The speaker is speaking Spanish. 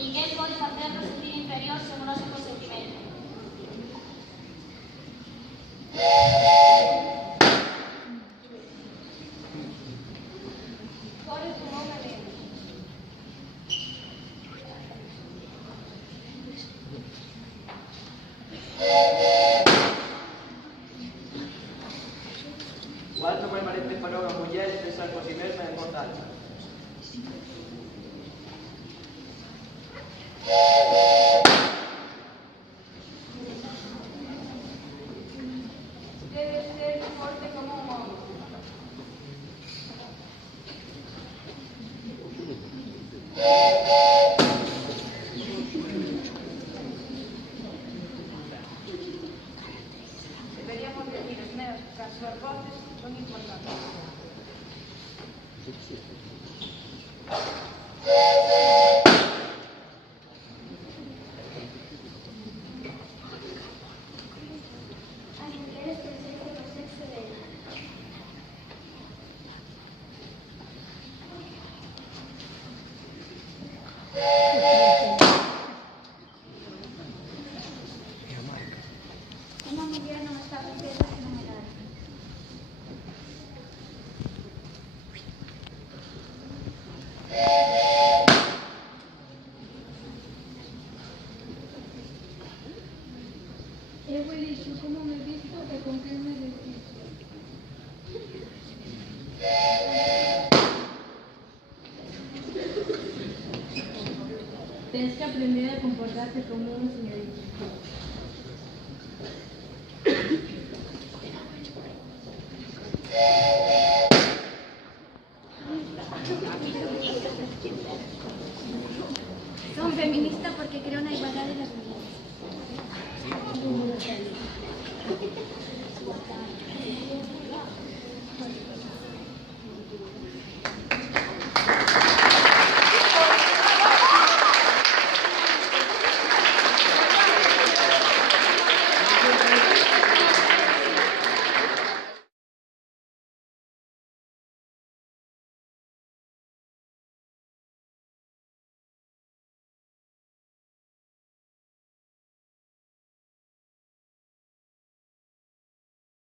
Miguel pode facer-lo sentir inferior sen o noso consentimento. Podes un home menos. O alto permanente para unha muller pensar por si mesma en voz alta. Debe ser forte como un home. Deberíamos decir os meus que as súas voces son importantes. As mulleres persiguen o sexo dela. Unha muller non está completa se non é dada. Eu elixo como me visto e con quen me decido. Tens que aprender a comportarte como unha señorita. Son feministas.